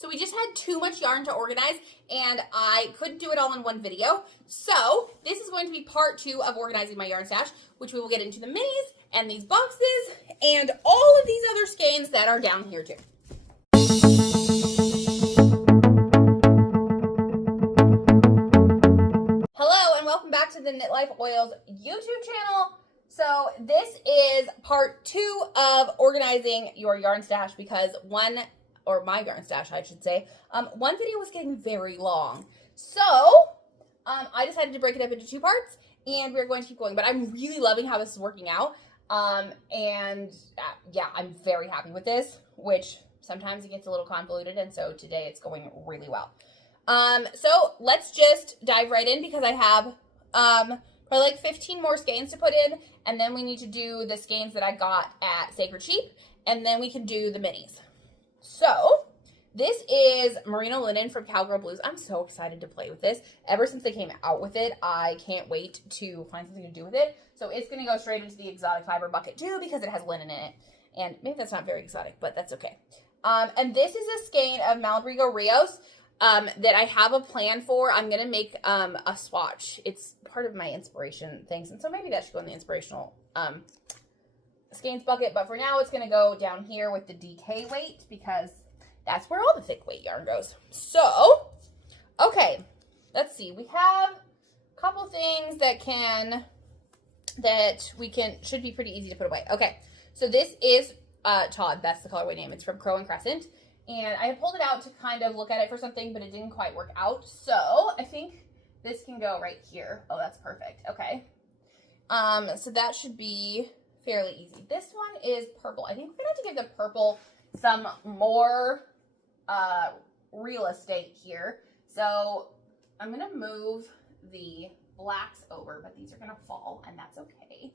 So we just had too much yarn to organize and I couldn't do it all in one video. So this is going to be part 2 of organizing my yarn stash, which we will get into the minis and these boxes and all of these other skeins that are down here too. Hello and welcome back to the Knit Life Oils YouTube channel. So this is part 2 of organizing your yarn stash because my yarn stash, I should say. One video was getting very long. So, I decided to break it up into 2 parts, and we're going to keep going. But I'm really loving how this is working out. Yeah, I'm very happy with this, which sometimes it gets a little convoluted, and so today it's going really well. So let's just dive right in because I have, probably like 15 more skeins to put in, and then we need to do the skeins that I got at Sacred Sheep, and then we can do the minis. So, this is merino linen from Cowgirl Blues. I'm so excited to play with this. Ever since they came out with it, I can't wait to find something to do with it. So, it's going to go straight into the exotic fiber bucket too because it has linen in it. And maybe that's not very exotic, but that's okay. And this is a skein of Malbrigo Rios that I have a plan for. I'm going to make a swatch. It's part of my inspiration things. And so, maybe that should go in the inspirational skeins bucket, but for now it's going to go down here with the DK weight because that's where all the thick weight yarn goes. So, okay, let's see. We have a couple things that should be pretty easy to put away. Okay, so this is Todd. That's the colorway name. It's from Crow and Crescent, and I had pulled it out to kind of look at it for something, but it didn't quite work out. So I think this can go right here. Oh, that's perfect. Okay, so that should be fairly easy. This one is purple. I think we're going to have to give the purple some more real estate here. So I'm going to move the blacks over, but these are going to fall, and that's okay.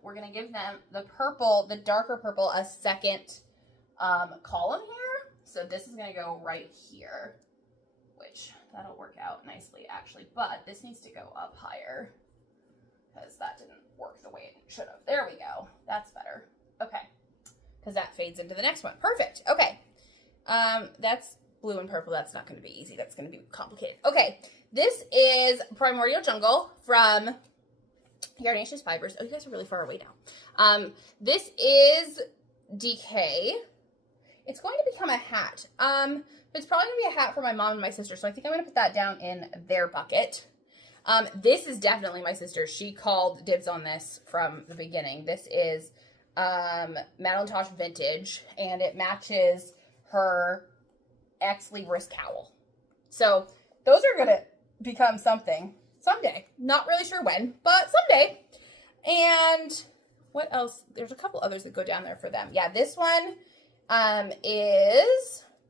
We're going to give them the purple, the darker purple, a second column here. So this is going to go right here, which that'll work out nicely actually, but this needs to go up higher because that didn't work the way it should have. There we go. That's better. Okay. Because that fades into the next one. Perfect. Okay. That's blue and purple. That's not going to be easy. That's going to be complicated. Okay. This is Primordial Jungle from Yarnaceous Fibers. Oh, you guys are really far away now. This is DK. It's going to become a hat. But it's probably going to be a hat for my mom and my sister. So I think I'm going to put that down in their bucket. This is definitely my sister. She called dibs on this from the beginning. This is Madeline Vintage, and it matches her Exley wrist cowl. So those are going to become something someday. Not really sure when, but someday. And what else? There's a couple others that go down there for them. Yeah, this one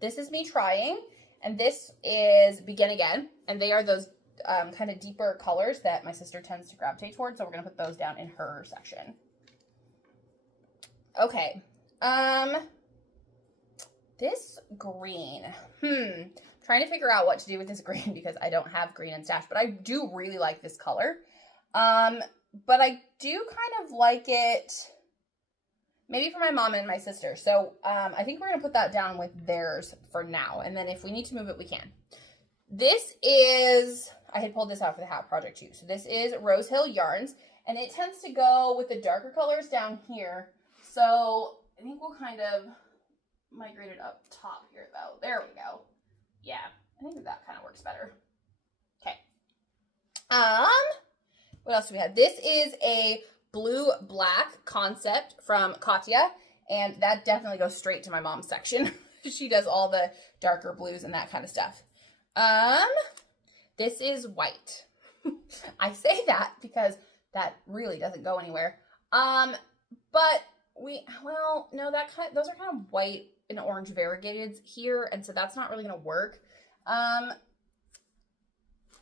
this is Me Trying, and this is Begin Again, and they are those kind of deeper colors that my sister tends to gravitate towards, so we're going to put those down in her section. Okay. This green. Trying to figure out what to do with this green because I don't have green in stash, but I do really like this color. But I do kind of like it maybe for my mom and my sister. So, I think we're going to put that down with theirs for now, and then if we need to move it, we can. This is, I had pulled this out for the hat project too. So this is Rose Hill Yarns, and it tends to go with the darker colors down here. So I think we'll kind of migrate it up top here though. There we go. Yeah, I think that kind of works better. Okay. What else do we have? This is a blue-black concept from Katya, and that definitely goes straight to my mom's section. She does all the darker blues and that kind of stuff. This is white. I say that because that really doesn't go anywhere. But no, those are kind of white and orange variegateds here, and so that's not really going to work. I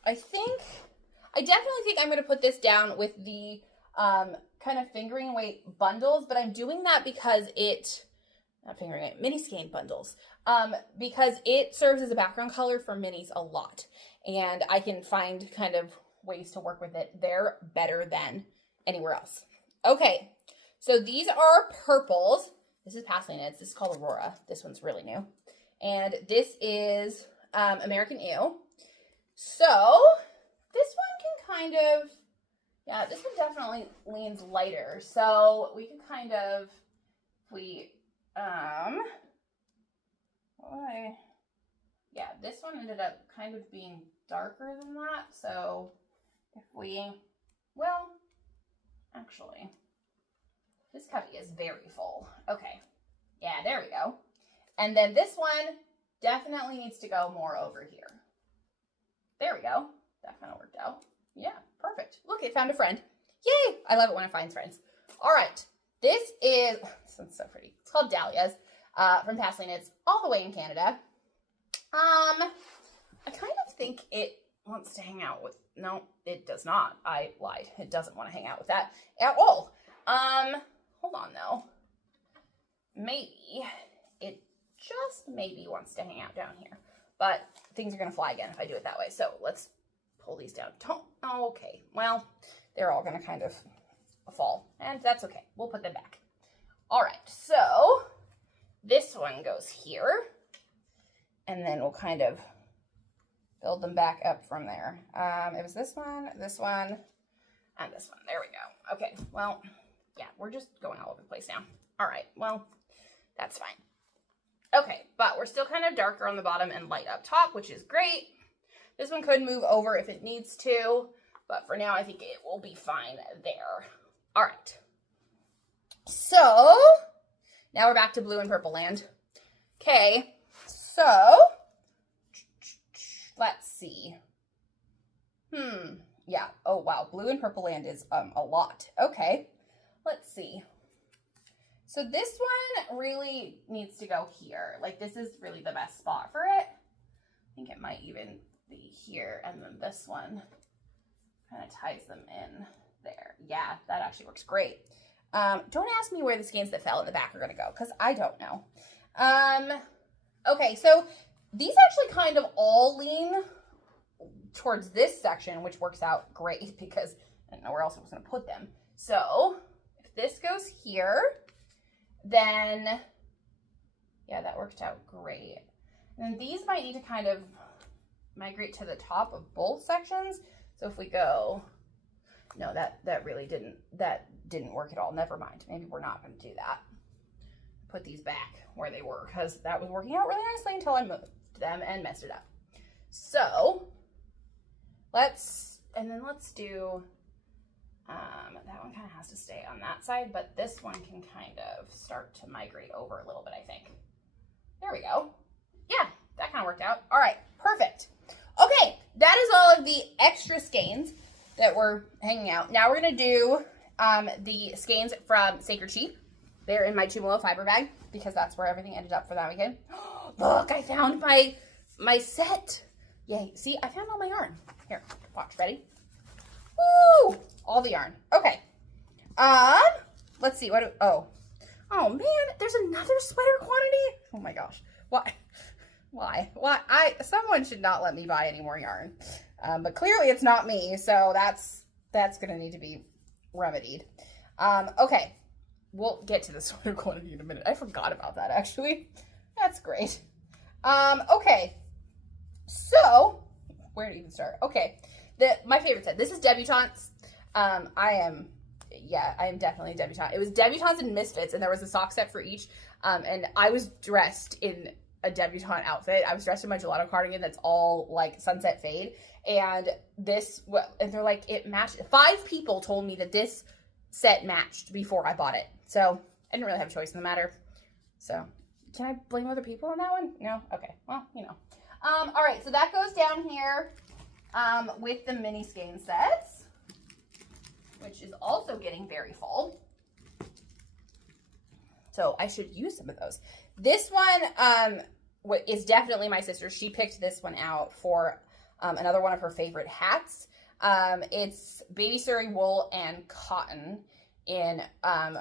definitely think I'm going to put this down with the, kind of fingering weight bundles, but I'm doing that because mini skein bundles, because it serves as a background color for minis a lot, and I can find kind of ways to work with it there better than anywhere else. Okay, so these are purples. This is Pasley Knits. This is called Aurora. This one's really new. And this is American Ew. So this one can kind of, yeah, this one definitely leans lighter. So we can kind of, yeah, this one ended up kind of being darker than that. So if we, well, actually, this cubby is very full. Okay, yeah, there we go. And then this one definitely needs to go more over here. There we go. That kind of worked out. Yeah, perfect. Look, it found a friend. Yay! I love it when it finds friends. All right, this one's so pretty. It's called Dahlias from Pastely Knits, all the way in Canada. I kind of think it wants to hang out with, no, it does not. I lied. It doesn't want to hang out with that at all. Hold on though. Maybe it just maybe wants to hang out down here, but things are going to fly again if I do it that way. So let's pull these down. Okay. Well, they're all going to kind of fall, and that's okay. We'll put them back. All right. So this one goes here, and then we'll kind of build them back up from there. It was this one, and this one. There we go. Okay. Well, yeah, we're just going all over the place now. All right. Well, that's fine. Okay, but we're still kind of darker on the bottom and light up top, which is great. This one could move over if it needs to, but for now, I think it will be fine there. All right. So now we're back to blue and purple land. Okay, so let's see. Yeah. Oh, wow. Blue and purple land is a lot. Okay, let's see. So this one really needs to go here. Like, this is really the best spot for it. I think it might even be here, and then this one kind of ties them in there. Yeah, that actually works great. Don't ask me where the skeins that fell in the back are going to go, because I don't know. Okay, so these actually kind of all lean towards this section, which works out great because I didn't know where else I was going to put them. So if this goes here, then, yeah, that worked out great. And then these might need to kind of migrate to the top of both sections. So if we go, no, that really didn't work at all. Never mind. Maybe we're not going to do that. Put these back where they were, because that was working out really nicely until I moved them and messed it up. So let's do, that one kind of has to stay on that side, but this one can kind of start to migrate over a little bit, I think. There we go. Yeah, that kind of worked out. All right, perfect. Okay, that is all of the extra skeins that were hanging out. Now we're going to do the skeins from Sacred Sheep. They're in my 2 below fiber bag because that's where everything ended up for that weekend. Look, I found my set. Yay. See, I found all my yarn. Here, watch. Ready? Woo! All the yarn. Okay. Let's see. Oh man, there's another sweater quantity. Oh my gosh. Why? Someone should not let me buy any more yarn. But clearly it's not me, so that's going to need to be remedied. Okay. We'll get to the sweater quantity in a minute. I forgot about that, actually. That's great. Okay. So, where to even start? Okay. My favorite set. This is Debutantes. I am definitely a debutante. It was Debutantes and Misfits, and there was a sock set for each. And I was dressed in a debutante outfit. I was dressed in my gelato cardigan that's all like sunset fade. And and they're like, it matched. 5 people told me that this set matched before I bought it. So I didn't really have a choice in the matter. So can I blame other people on that one? No? Okay. Well, you know. All right. So that goes down here with the mini skein sets, which is also getting very full. So I should use some of those. This one is definitely my sister's. She picked this one out for another one of her favorite hats. It's baby Surrey wool and cotton in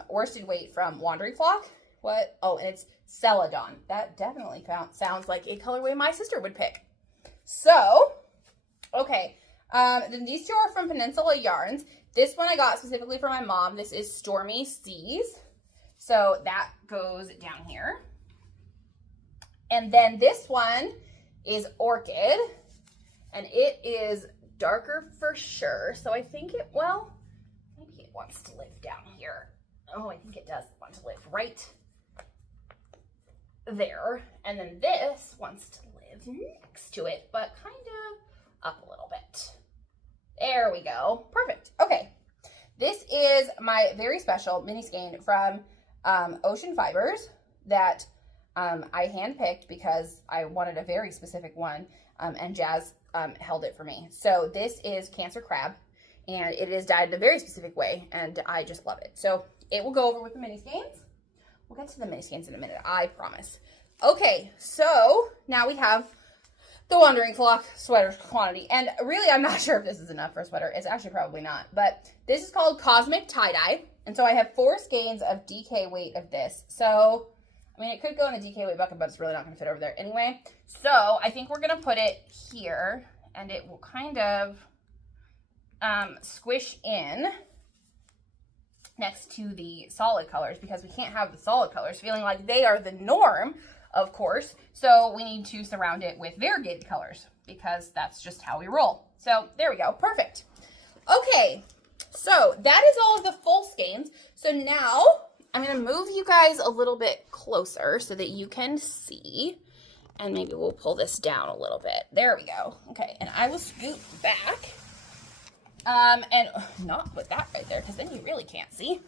worsted weight from Wandering Flock. What? Oh, and it's Celadon. That definitely sounds like a colorway my sister would pick. So, okay. Then these 2 are from Peninsula Yarns. This one I got specifically for my mom. This is Stormy Seas. So that goes down here. And then this one is Orchid, and it is darker for sure. So I think it, well, maybe it wants to live down here. Oh, I think it does want to live right there. And then this wants to live next to it, but kind of up a little bit. There we go. Perfect. Okay. This is my very special mini skein from Ocean Fibers that I handpicked because I wanted a very specific one, and Jazz held it for me. So this is Cancer Crab, and it is dyed in a very specific way, and I just love it. So it will go over with the mini skeins. We'll get to the mini skeins in a minute, I promise. Okay, so now we have the Wandering Flock sweater quantity. And really, I'm not sure if this is enough for a sweater. It's actually probably not. But this is called Cosmic Tie-Dye. And so I have 4 skeins of DK weight of this. So, I mean, it could go in the DK weight bucket, but it's really not going to fit over there anyway. So I think we're going to put it here, and it will kind of squish in next to the solid colors, because we can't have the solid colors feeling like they are the norm, of course. So we need to surround it with variegated colors, because that's just how we roll. So there we go. Perfect. Okay. So that is all of the full skeins. So now I'm going to move you guys a little bit closer so that you can see, and maybe we'll pull this down a little bit. There we go. Okay. And I will scoot back. And not put that right there, because then you really can't see.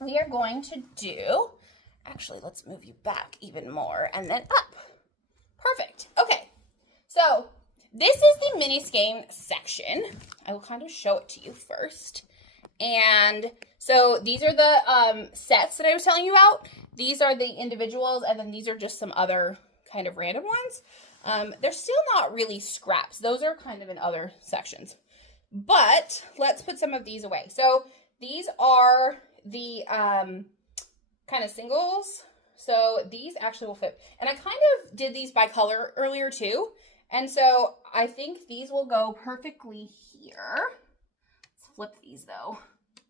We are going to do, actually, let's move you back even more, and then up. Perfect. Okay. So this is the mini skein section. I will kind of show it to you first. And so these are the sets that I was telling you about. These are the individuals, and then these are just some other kind of random ones. They're still not really scraps. Those are kind of in other sections. But let's put some of these away. So these are the kind of singles. So these actually will fit. And I kind of did these by color earlier too. And so I think these will go perfectly here. Let's flip these though.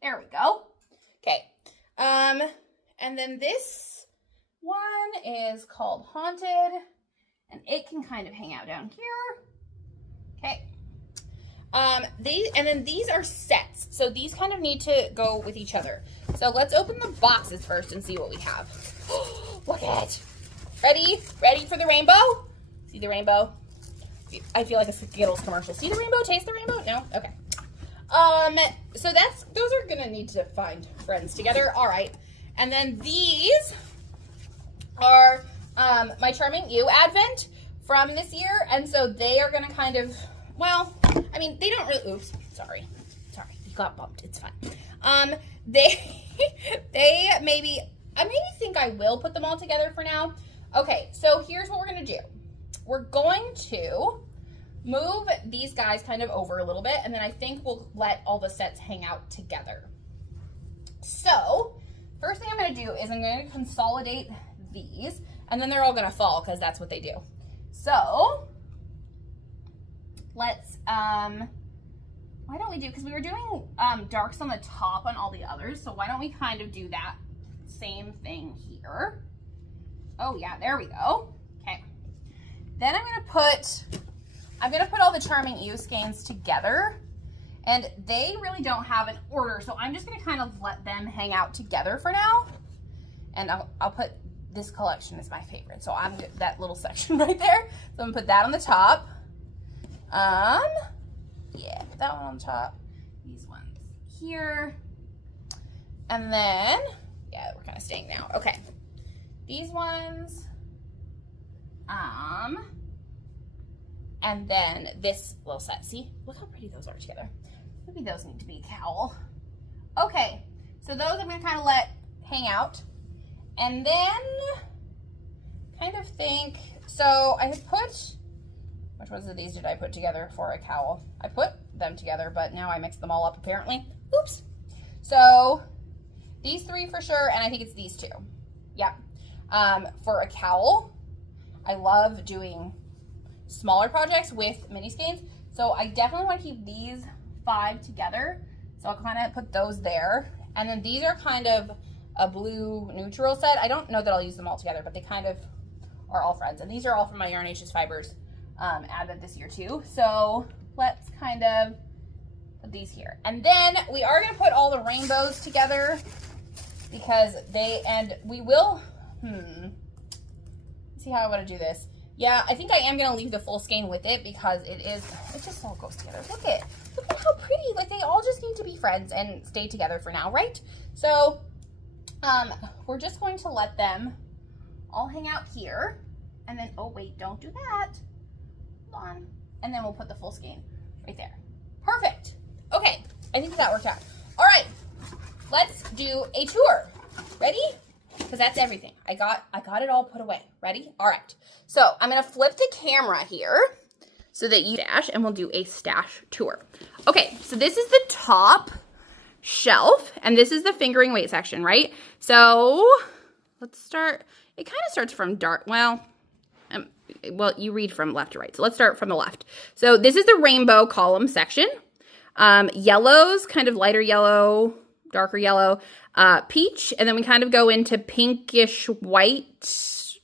There we go. Okay. And then this one is called Haunted. And it can kind of hang out down here. Okay. And then these are sets. So these kind of need to go with each other. So let's open the boxes first and see what we have. Look at it. Ready? Ready for the rainbow? See the rainbow? I feel like a Skittles commercial. See the rainbow? Taste the rainbow? No? Okay. So those are gonna need to find friends together. All right. And then these are my Charming You Advent from this year, and so they are going to kind of, well, I mean, they don't really, oops, sorry, you got bumped, it's fine. They maybe, I maybe think I will put them all together for now. Okay, so here's what we're going to do. We're going to move these guys kind of over a little bit, and then I think we'll let all the sets hang out together. So, first thing I'm going to do is I'm going to consolidate these. And then they're all gonna fall, because that's what they do. So let's, why don't we do, because we were doing darks on the top on all the others, so why don't we kind of do that same thing here? Oh yeah, there we go. Okay. Then I'm gonna put all the Charming You skeins together, and they really don't have an order, so I'm just gonna kind of let them hang out together for now. And I'll put, this collection is my favorite, so I'm that little section right there. So I'm gonna put that on the top. Yeah, put that one on top. These ones here, and then yeah, we're kind of staying now. Okay, these ones, and then this little set. See, look how pretty those are together. Maybe those need to be a cowl. Okay, so those I'm gonna kind of let hang out. And then, kind of think, so I had put, which ones of these did I put together for a cowl? I put them together, but now I mixed them all up apparently. Oops. So, these 3 for sure, and I think it's these 2. Yep. For a cowl, I love doing smaller projects with mini skeins, so I definitely want to keep these 5 together. So I'll kind of put those there. And then these are kind of a blue neutral set. I don't know that I'll use them all together, but they kind of are all friends. And these are all from my Yarnaceous Fibers added this year too. So let's kind of put these here. And then we are going to put all the rainbows together because we will, see how I want to do this. Yeah, I think I am going to leave the full skein with it because it just all goes together. Look at how pretty. Like, they all just need to be friends and stay together for now, right? So, we're just going to let them all hang out here. And then, oh wait, don't do that. Hold on. And then we'll put the full skein right there. Perfect. Okay, I think that worked out. All right, let's do a tour. Ready? Because that's everything. I got it all put away. Ready? All right. So I'm going to flip the camera here so that you stash, and we'll do a stash tour. Okay, so this is the top shelf, and this is the fingering weight section, right? So let's start. It kind of starts from dark. Well, you read from left to right. So let's start from the left. So this is the rainbow column section. Yellows, kind of lighter yellow, darker yellow, peach, and then we kind of go into pinkish white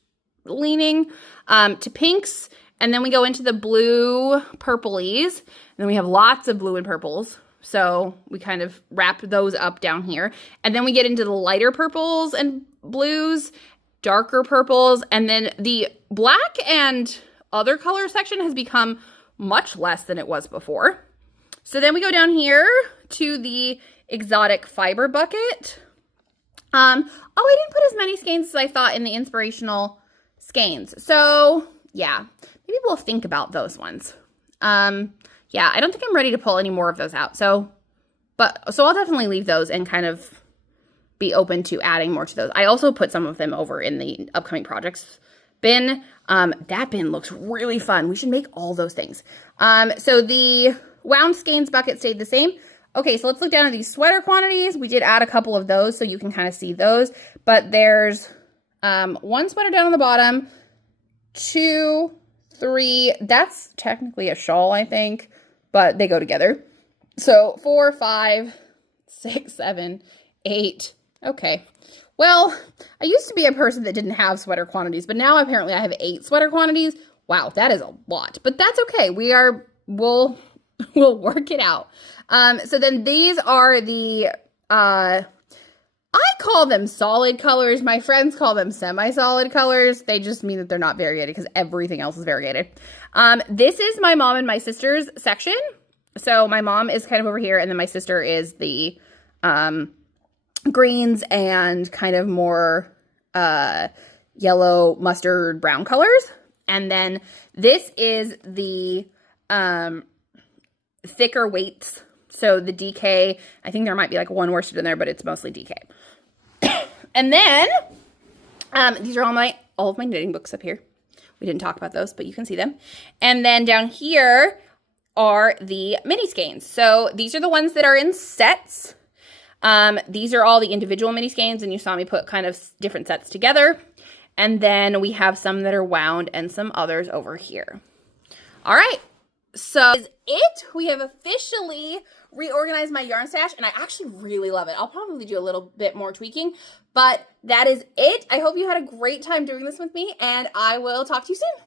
leaning to pinks, and then we go into the blue purplies, and then we have lots of blue and purples, so we kind of wrap those up down here, and then we get into the lighter purples and blues, darker purples, and then the black and other color section has become much less than it was before. So then we go down here to the exotic fiber bucket. I didn't put as many skeins as I thought in the inspirational skeins. So yeah, maybe we'll think about those ones. Yeah, I don't think I'm ready to pull any more of those out. So I'll definitely leave those and kind of be open to adding more to those. I also put some of them over in the upcoming projects bin. That bin looks really fun. We should make all those things. So the wound skeins bucket stayed the same. Okay, so let's look down at these sweater quantities. We did add a couple of those so you can kind of see those. But there's one sweater down on the bottom, 2, 3. That's technically a shawl, I think, but they go together. So 4, 5, 6, 7, 8. Okay. Well, I used to be a person that didn't have sweater quantities, but now apparently I have 8 sweater quantities. Wow, that is a lot, but that's okay. We'll work it out. So then these are the, I call them solid colors. My friends call them semi-solid colors. They just mean that they're not variegated because everything else is variegated. This is my mom and my sister's section. So my mom is kind of over here, and then my sister is the, greens and kind of more, yellow, mustard, brown colors. And then this is the, thicker weights. So the DK, I think there might be like one worsted in there, but it's mostly DK. And then, these are all of my knitting books up here. We didn't talk about those, but you can see them. And then down here are the mini skeins. So these are the ones that are in sets. These are all the individual mini skeins, and you saw me put kind of different sets together. And then we have some that are wound and some others over here. All right. So is it. We have officially reorganized my yarn stash, and I actually really love it. I'll probably do a little bit more tweaking, but that is it. I hope you had a great time doing this with me, and I will talk to you soon.